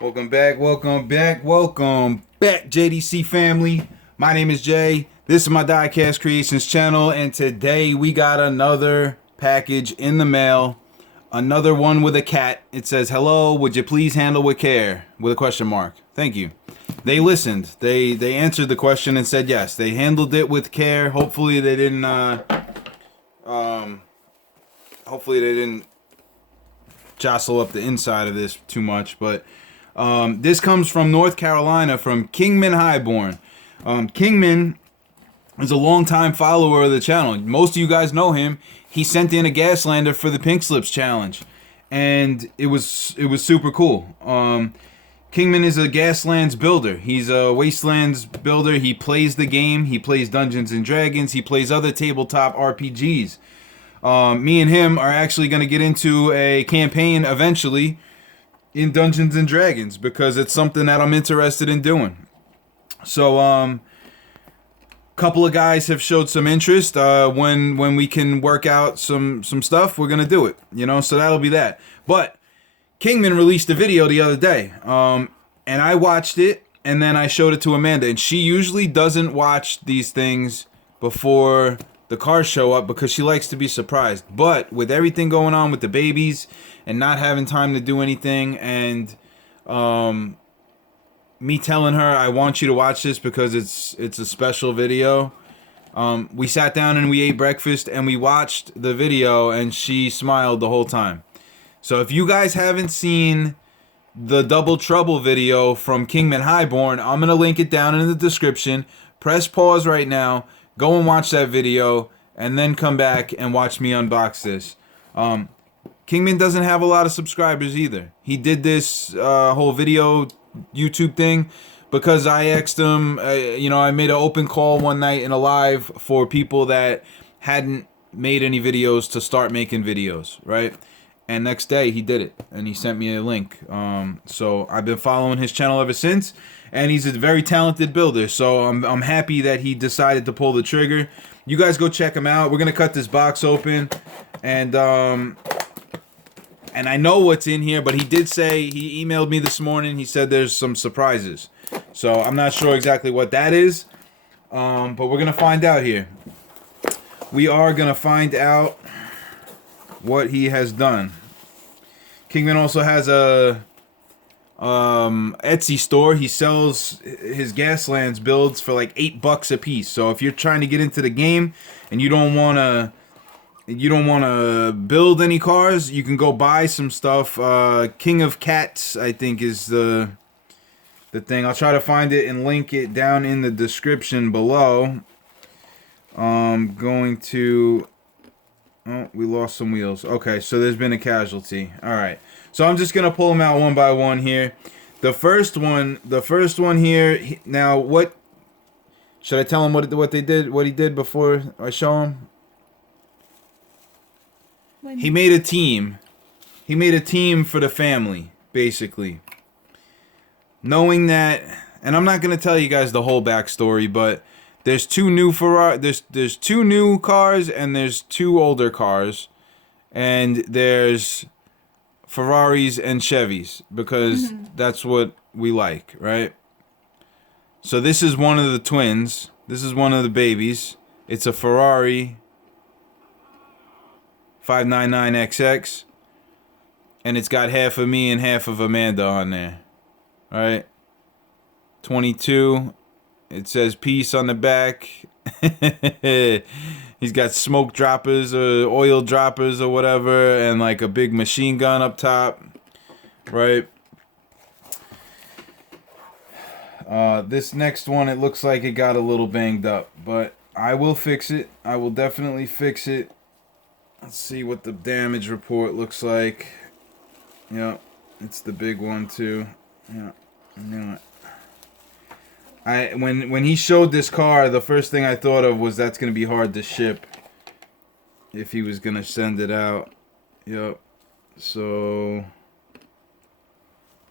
Welcome back, JDC Family. My name is Jay. This is my Diecast Creations channel, and today we got another package in the mail. Another one with a cat. It says, "Hello, would you please handle with care?" with a question mark. Thank you. They listened. They answered the question and said yes. They handled it with care. Hopefully they didn't jostle up the inside of this too much, but this comes from North Carolina, from Kingman Highborn. Kingman is a longtime follower of the channel. Most of you guys know him. He sent in a Gaslander for the Pink Slips challenge, and it was super cool. Kingman is a Gaslands builder. He's a Wastelands builder. He plays the game. He plays Dungeons and Dragons. He plays other tabletop RPGs. Me and him are actually going to get into a campaign eventually in Dungeons and Dragons because it's something that I'm interested in doing. So, couple of guys have showed some interest. When we can work out some stuff, we're gonna do it. So that'll be that. But Kingman released a video the other day, and I watched it, and then I showed it to Amanda, and she usually doesn't watch these things before the cars show up because she likes to be surprised. But with everything going on with the babies and not having time to do anything, and me telling her I want you to watch this because it's a special video, we sat down and we ate breakfast and we watched the video, and she smiled the whole time. So if you guys haven't seen the Double Trouble video from Kingman Highborn, I'm gonna link it down in the description. Press pause right now, go and watch that video, and then come back and watch me unbox this. Kingman doesn't have a lot of subscribers either. He did this whole video YouTube thing because I asked him, I made an open call one night in a live for people that hadn't made any videos to start making videos, right? And next day he did it, and he sent me a link. So I've been following his channel ever since, and he's a very talented builder. So I'm happy that he decided to pull the trigger. You guys go check him out. We're gonna cut this box open, and I know what's in here, but he did say, he emailed me this morning, he said there's some surprises. So I'm not sure exactly what that is, but we're going to find out here. We are going to find out what he has done. Kingman also has a Etsy store. He sells his Gaslands builds for like $8 a piece. So if you're trying to get into the game and you don't want to build any cars, you can go buy some stuff. King of Cats, I think, is the thing. I'll try to find it and link it down in the description below. Going to... Oh, we lost some wheels. Okay, so there's been a casualty. Alright. So I'm just going to pull them out one by one here. The first one here... Now, what... Should I tell him what they did? What he did before I show him? He made a team. He made a team for the family, basically. Knowing that, and I'm not gonna tell you guys the whole backstory, but there's two new there's two new cars and there's two older cars, and there's Ferraris and Chevys because that's what we like, right? So this is one of the twins. This is one of the babies. It's a Ferrari 599XX, and it's got half of me and half of Amanda on there. All right, 22. It says peace on the back. He's got smoke droppers or oil droppers or whatever, and like a big machine gun up top, right? This next one, it looks like it got a little banged up, but I will fix it. I will definitely fix it. Let's see what the damage report looks like. Yep, it's the big one too. Yeah, I knew it. When he showed this car, the first thing I thought of was that's gonna be hard to ship if he was gonna send it out. Yep. So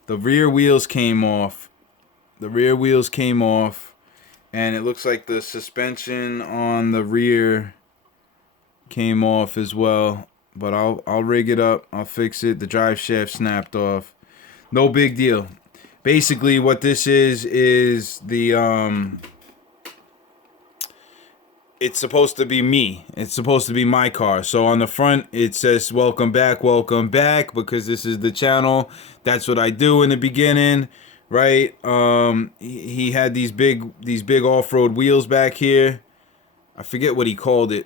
the rear wheels came off. The rear wheels came off, and it looks like the suspension on the rear came off as well. But I'll rig it up. I'll fix it. The drive shaft snapped off. No big deal. basically what this is the it's supposed to be me. It's supposed to be my car. So on the front it says welcome back, because this is the channel. That's what I do in the beginning, right? He had these big off-road wheels back here. I forget what he called it.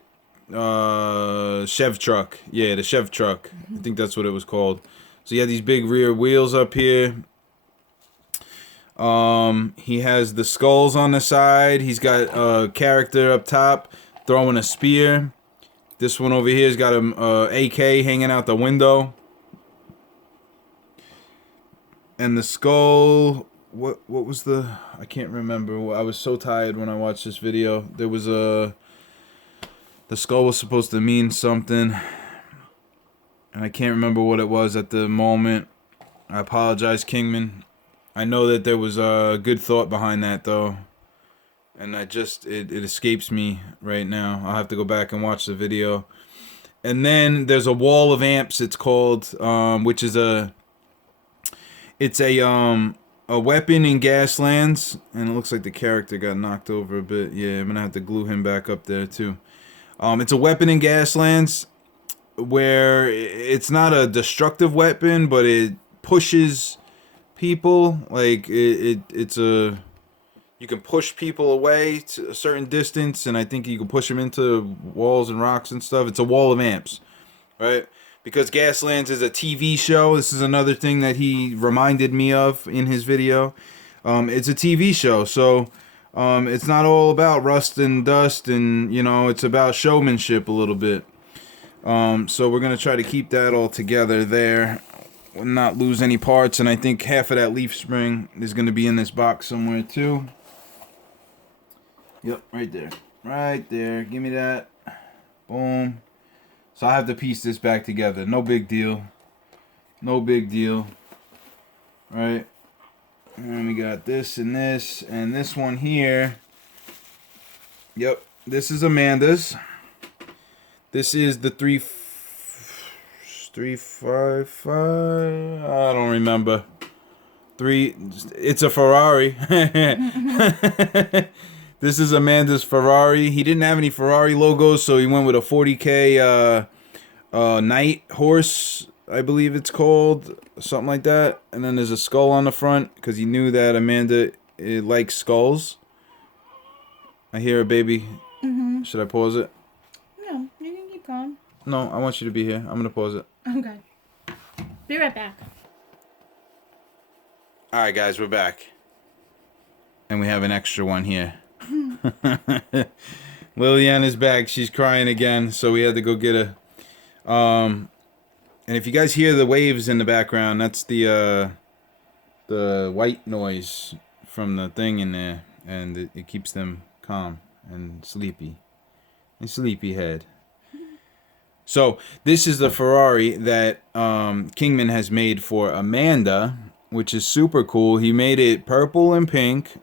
Chev truck. Yeah, the Chev truck. I think that's what it was called. So he had these big rear wheels up here. He has the skulls on the side. He's got a character up top throwing a spear. This one over here's got a AK hanging out the window. And the skull, what was the, I can't remember. I was so tired when I watched this video. There was the skull was supposed to mean something, and I can't remember what it was at the moment. I apologize, Kingman. I know that there was a good thought behind that, though. And it escapes me right now. I'll have to go back and watch the video. And then there's a wall of amps, it's called, which is a weapon in Gaslands. And it looks like the character got knocked over a bit. Yeah, I'm going to have to glue him back up there, too. It's a weapon in Gaslands where it's not a destructive weapon, but it pushes people. Like it's a, you can push people away to a certain distance, and I think you can push them into walls and rocks and stuff. It's a wall of amps, right? Because Gaslands is a TV show. This is another thing that he reminded me of in his video. It's a TV show, so it's not all about rust and dust, and you know, it's about showmanship a little bit. So we're gonna try to keep that all together there, not lose any parts, and I think half of that leaf spring is gonna be in this box somewhere too. Yep, right there. Right there. Give me that. Boom. So I have to piece this back together. No big deal. No big deal. Right. And we got this and this one here. Yep. This is Amanda's. This is the 355. I don't remember. It's a Ferrari. This is Amanda's Ferrari. He didn't have any Ferrari logos, so he went with a 40K Night Horse, I believe it's called, something like that. And then there's a skull on the front because he knew that Amanda likes skulls. I hear a baby. Mm-hmm. Should I pause it? No, you can keep going. No, I want you to be here. I'm gonna pause it. Okay. Be right back. All right, guys, we're back, and we have an extra one here. Lillian is back. She's crying again, so we had to go get her. And if you guys hear the waves in the background, that's the white noise from the thing in there, and it keeps them calm and sleepy. And sleepyhead. So this is the Ferrari that Kingman has made for Amanda, which is super cool. He made it purple and pink.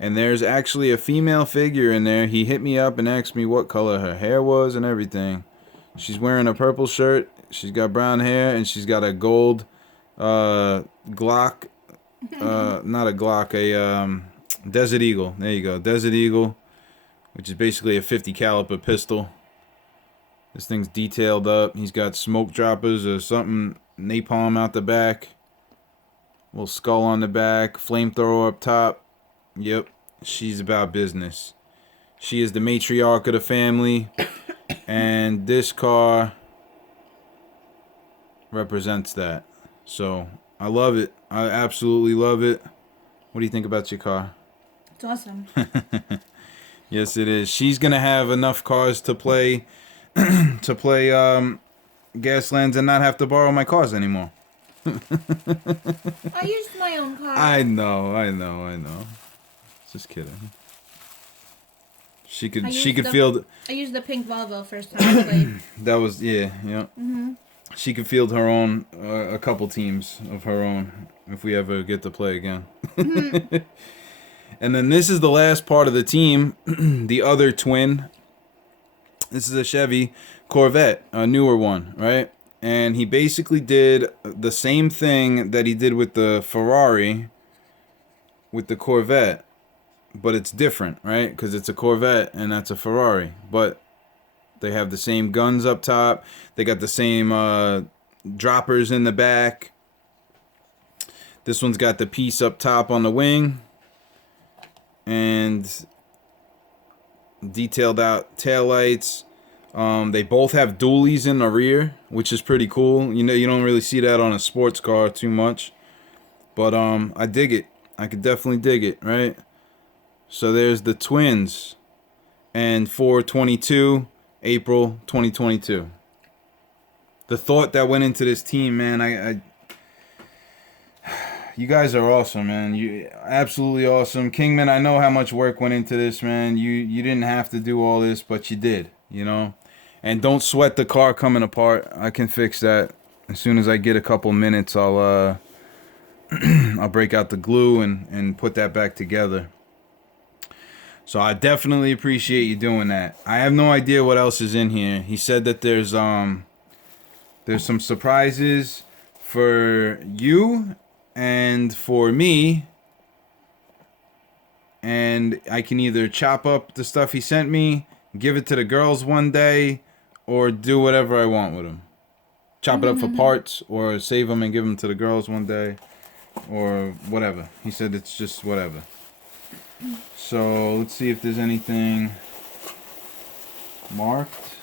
And there's actually a female figure in there. He hit me up and asked me what color her hair was and everything. She's wearing a purple shirt. She's got brown hair, and she's got a gold Glock. Not a Glock, a Desert Eagle. There you go, Desert Eagle, which is basically a 50 caliber pistol. This thing's detailed up. He's got smoke droppers or something, napalm out the back. Little skull on the back, flamethrower up top. Yep, she's about business. She is the matriarch of the family, and this car represents that. So I love it. I absolutely love it. What do you think about your car? It's awesome. Yes, it is. She's gonna have enough cars to play Gaslands and not have to borrow my cars anymore. I used my own car. I know. Just kidding. She could field. I used the pink Volvo first time I played. That was yeah. Mm-hmm. She could field her own a couple teams of her own if we ever get to play again. Mm-hmm. And then this is the last part of the team, the other twin. This is a Chevy Corvette, a newer one, right? And he basically did the same thing that he did with the Ferrari, with the Corvette, but it's different, right? Because it's a Corvette and that's a Ferrari. But they have the same guns up top. They got the same droppers in the back. This one's got the piece up top on the wing. And detailed out taillights. They both have dualies in the rear, which is pretty cool. You know, you don't really see that on a sports car too much. But I dig it. I could definitely dig it, right? So there's the twins. And 4/22, April 2022. The thought that went into this team, man, you guys are awesome, man. You absolutely awesome. Kingman, I know how much work went into this, man. You didn't have to do all this, but you did, you know? And don't sweat the car coming apart. I can fix that. As soon as I get a couple minutes, I'll I'll break out the glue and put that back together. So I definitely appreciate you doing that. I have no idea what else is in here. He said that there's some surprises for you and for me, and I can either chop up the stuff he sent me, give it to the girls one day, or do whatever I want with them. Chop it up for parts, or save them and give them to the girls one day, or whatever. He said it's just whatever. So let's see if there's anything marked.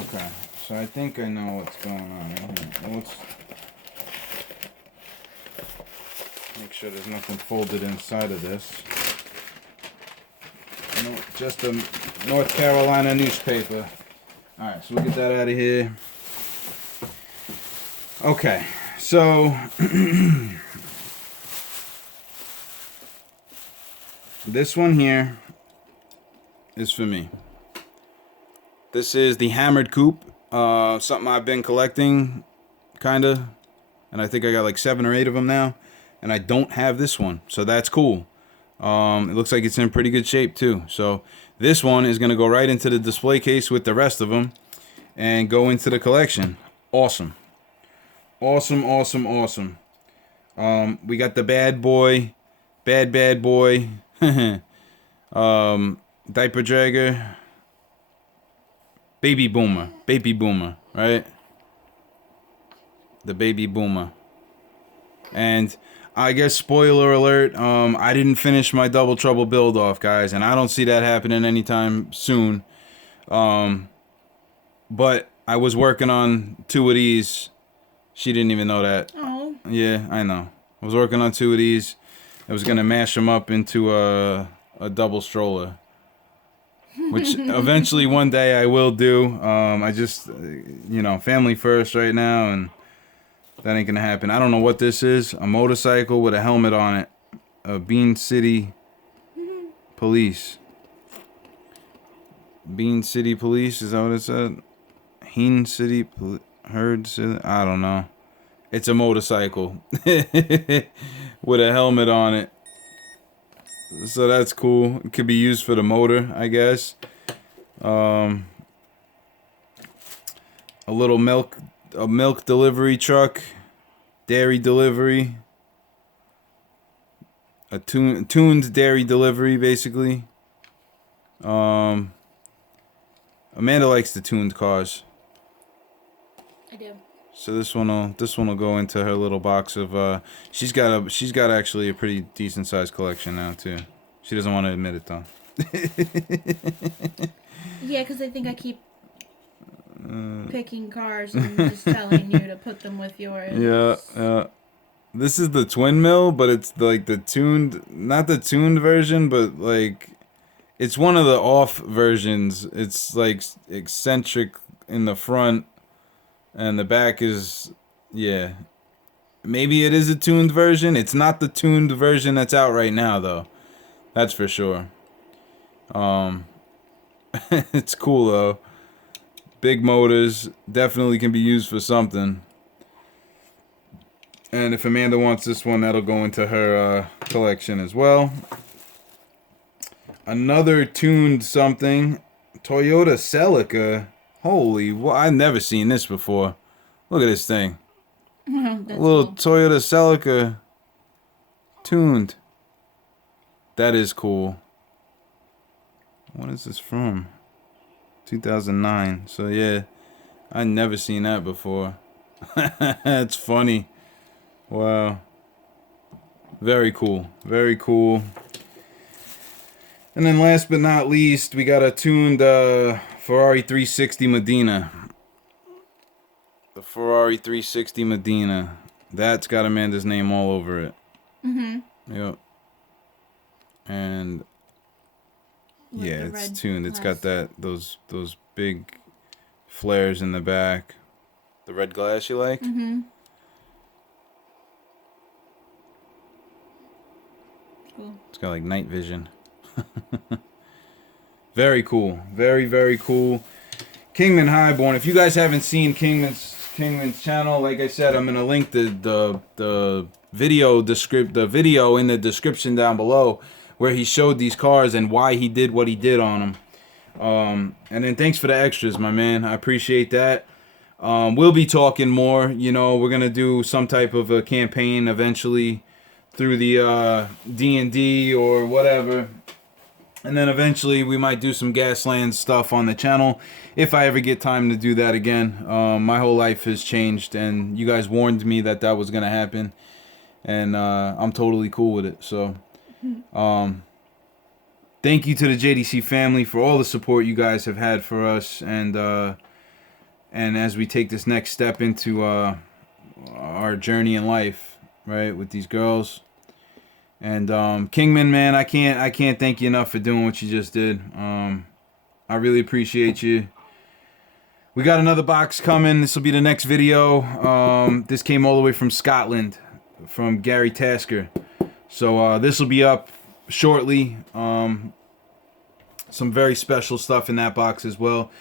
Okay, so I think I know what's going on right here. Well, let's make sure there's nothing folded inside of this. No, just a North Carolina newspaper. Alright, so we'll get that out of here. Okay, so this one here is for me. This is the Hammered Coupe, something I've been collecting, kinda, and I think I got like 7 or 8 of them now, and I don't have this one, so that's cool. It looks like it's in pretty good shape too, so this one is gonna go right into the display case with the rest of them, and go into the collection. Awesome. Awesome, awesome, awesome. We got the bad boy, bad boy, diaper dragger. Baby boomer, right? The baby boomer. And I guess spoiler alert, I didn't finish my Double Trouble build off, guys, and I don't see that happening anytime soon. But I was working on 2 of these. She didn't even know that. Oh. Yeah, I know. I was working on 2 of these. I was gonna mash them up into a double stroller. Which eventually one day I will do. I just, family first right now, and that ain't gonna happen. I don't know what this is. A motorcycle with a helmet on it. A Bean City Police. Bean City Police, is that what it said? Heen City Herd City? I don't know. It's a motorcycle with a helmet on it. So that's cool. It could be used for the motor, I guess. A little milk delivery truck, dairy delivery, a tuned dairy delivery, basically. Amanda likes the tuned cars. I do. So this one will go into her little box of she's got actually a pretty decent sized collection now too. She doesn't want to admit it though. Yeah, because I think I keep picking cars and just telling you to put them with yours. Yeah. This is the twin mill, but it's like the tuned, not the tuned version, but like it's one of the off versions. It's like eccentric in the front. And the back is, yeah. Maybe it is a tuned version. It's not the tuned version that's out right now, though. That's for sure. It's cool, though. Big motors. Definitely can be used for something. And if Amanda wants this one, that'll go into her collection as well. Another tuned something. Toyota Celica. Holy, I've never seen this before. Look at this thing. That's A little cool. Toyota Celica tuned. That is cool. What is this from? 2009. So yeah, I never seen that before. That's funny. Wow. Very cool. Very cool. And then last but not least, we got a tuned Ferrari 360 Medina. The Ferrari 360 Medina. That's got Amanda's name all over it. Mm-hmm. Yep. And With yeah, the it's red tuned. It's got glass. those big flares in the back. The red glass you like? Mm-hmm. Cool. It's got like night vision. Very cool. Very, very cool. Kingman Highborn. If you guys haven't seen Kingman's channel, like I said, I'm gonna link the video in the description down below where he showed these cars and why he did what he did on them. And then thanks for the extras, my man. I appreciate that. We'll be talking more. You know, we're gonna do some type of a campaign eventually through the D&D or whatever. And then eventually we might do some Gasland stuff on the channel if I ever get time to do that again. My whole life has changed, and you guys warned me that was going to happen. And I'm totally cool with it. So thank you to the JDC family for all the support you guys have had for us. And as we take this next step into our journey in life, right, with these girls. And Kingman, man, I can't thank you enough for doing what you just did. I really appreciate you. We got another box coming. This will be the next video. This came all the way from Scotland, from Gary Tasker. So this will be up shortly. Some very special stuff in that box as well.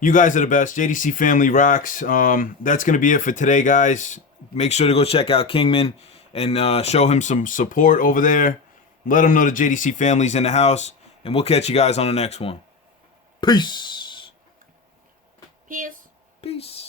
You guys are the best. JDC Family rocks. That's going to be it for today, guys. Make sure to go check out Kingman and show him some support over there. Let him know the JDC family's in the house. And we'll catch you guys on the next one. Peace. Peace. Peace.